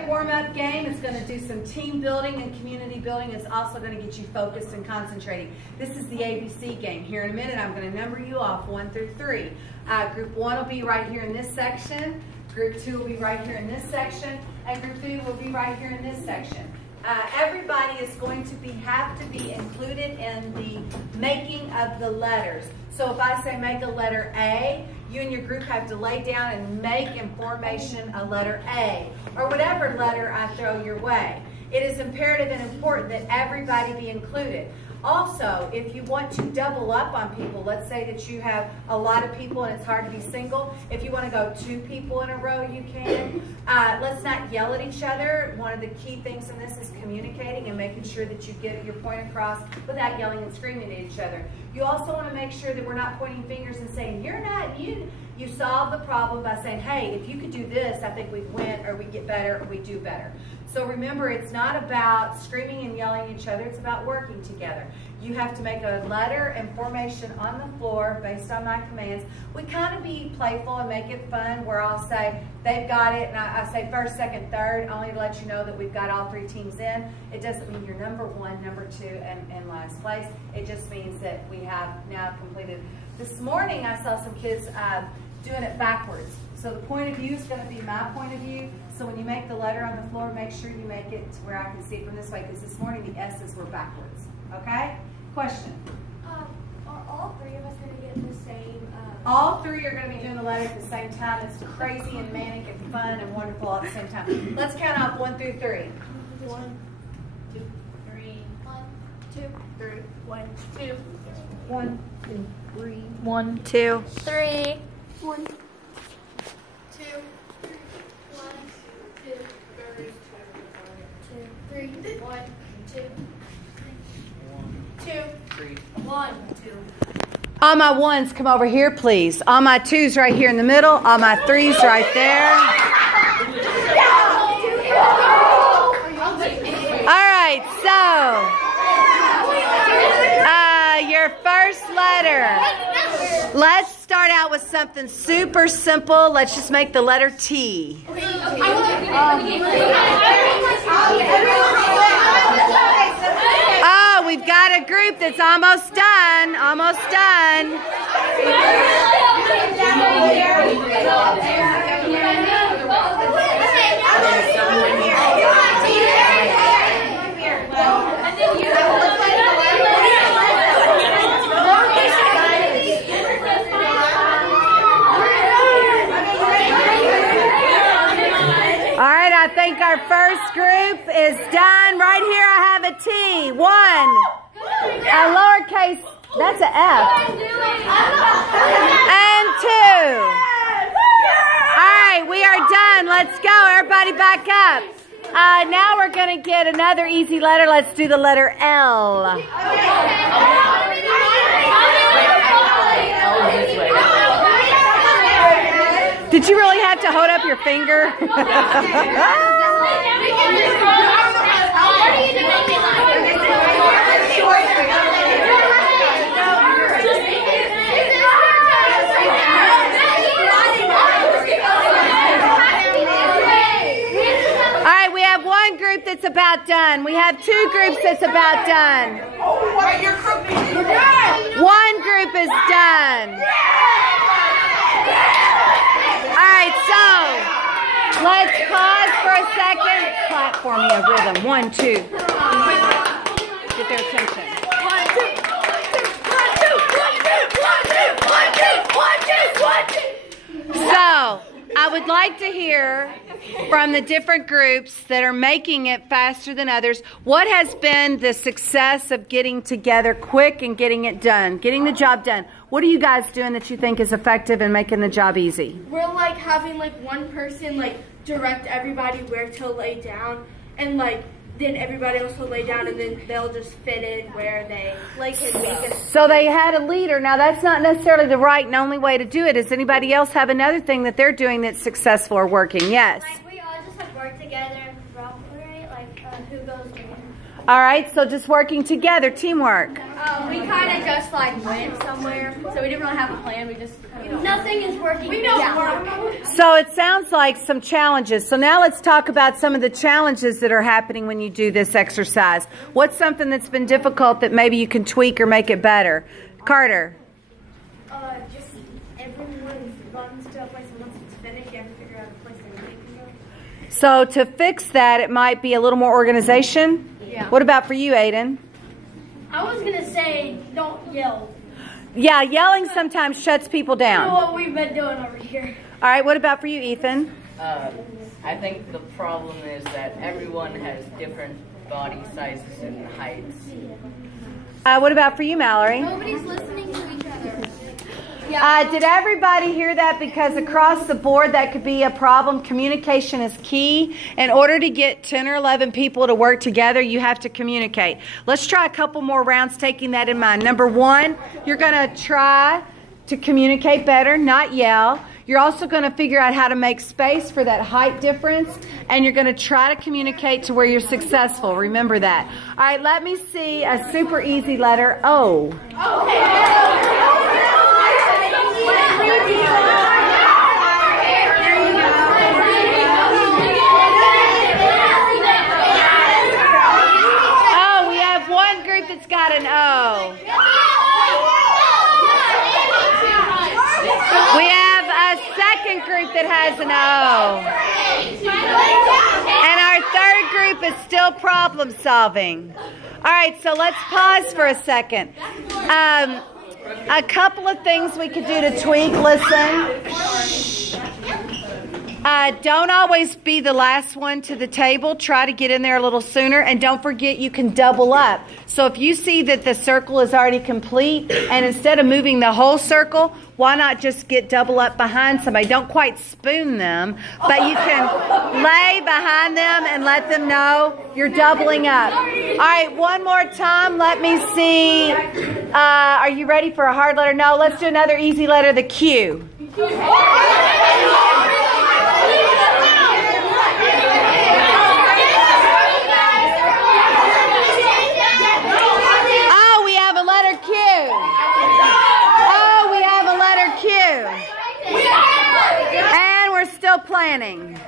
Warm-up game is going to do some team building and community building. It's also going to get you focused and concentrating. This is the ABC game. Here in a minute, I'm going to number you off 1 through 3. Group 1 will be right here in this section. Group 2 will be right here in this section. And Group 3 will be right here in this section. Everybody is going to have to be included in the making of the letters. So if I say make a letter A, you and your group have to lay down and make in formation a letter A, or whatever letter I throw your way. It is imperative and important that everybody be included. Also, if you want to double up on people, let's say that you have a lot of people and it's hard to be single. If you want to go 2 people in a row, you can. Let's not yell at each other. One of the key things in this is communicating and making sure that you get your point across without yelling and screaming at each other. You also want to make sure that we're not pointing fingers and saying, you're not, you solve the problem by saying, hey, if you could do this, I think we'd win, or we get better, or we do better. So remember, it's not about screaming and yelling at each other, it's about working together. You have to make a letter and formation on the floor based on my commands. We kind of be playful and make it fun, where I'll say, they've got it, and I say first, second, third, only to let you know that we've got all 3 teams in. It doesn't mean you're number 1, number 2, and last place. It just means that we have now completed. This morning, I saw some kids doing it backwards. So the point of view is going to be my point of view. So when you make the letter on the floor, make sure you make it to where I can see it from this way, because this morning the S's were backwards. Okay? Question? Are all 3 of us going to get the same? All 3 are going to be doing the letter at the same time. It's crazy and manic and fun and wonderful all at the same time. Let's count off 1 through 3. 1, 2, 3. 1, 2, 3. 1, 2. 1, 2, 3. 1, 2, 3. 1, 2, 3, 1, 2, 2, 3, 1, 2. All my 1s, come over here, please. All my 2s right here in the middle. All my 3s right there. All right, so your first letter. Let's start out with something super simple. Let's just make the letter T. Oh, we've got a group that's almost done. Almost done. I think our first group is done. Right here I have a T. 1. A lowercase, that's an F. And 2. All right, we are done. Let's go. Everybody back up. Now we're going to get another easy letter. Let's do the letter L. Did you really have to hold up your finger? All right, we have 1 group that's about done. We have 2 groups that's about done. 1 group is done. Alright, so let's pause for a second. Clap for me a rhythm. 1, 2. Get their attention. 1, 2, 1, 2, 1, 2, 1, 2, 1, 2, 1, 2, 1, 2. So, I would like to hear from the different groups that are making it faster than others, what has been the success of getting together quick and getting it done, getting the job done? What are you guys doing that you think is effective in making the job easy? We're like having like one person like direct everybody where to lay down, and like then everybody else will lay down, and then they'll just fit in where they like it. So they had a leader. Now that's not necessarily the right and only way to do it. Does anybody else have another thing that they're doing that's successful or working? Yes. Like we all just have worked together and cooperate, like who goes where. All right, so just working together, teamwork. We kind of just like went somewhere, so we didn't really have a plan. We just, Nothing is working. we don't work. So it sounds like some challenges. So now let's talk about some of the challenges that are happening when you do this exercise. What's something that's been difficult that maybe you can tweak or make it better? Carter. Just everyone runs to a place and once it's finished, you have to figure out a place that they can go. So to fix that, it might be a little more organization. Yeah. What about for you, Aiden? I was gonna say don't yell. Yeah, yelling sometimes shuts people You know down. what we've been doing over here. All right, what about for you, Ethan? I think the problem is that everyone has different body sizes and heights. What about for you, Mallory? Nobody's listening to each other. Did everybody hear that? Because across the board, that could be a problem. Communication is key. In order to get 10 or 11 people to work together, you have to communicate. Let's try a couple more rounds taking that in mind. Number one, you're going to try to communicate better, not yell. You're also going to figure out how to make space for that height difference, and you're going to try to communicate to where you're successful. Remember that. All right, let me see a super easy letter, O. Oh, we have one group that's got an O. We have a second group that has an O. And our third group is still problem solving. All right, so let's pause for a second. A couple of things we could do to tweak. Listen. Don't always be the last one to the table. Try to get in there a little sooner. And don't forget you can double up. So if you see that the circle is already complete, and instead of moving the whole circle, why not just get double up behind somebody? Don't quite spoon them, but you can lay behind them and let them know you're doubling up. All right, one more time. Let me see. Are you ready for a hard letter? No, let's do another easy letter, the Q. Oh, we have a letter Q. Oh, we have a letter Q. And we're still planning.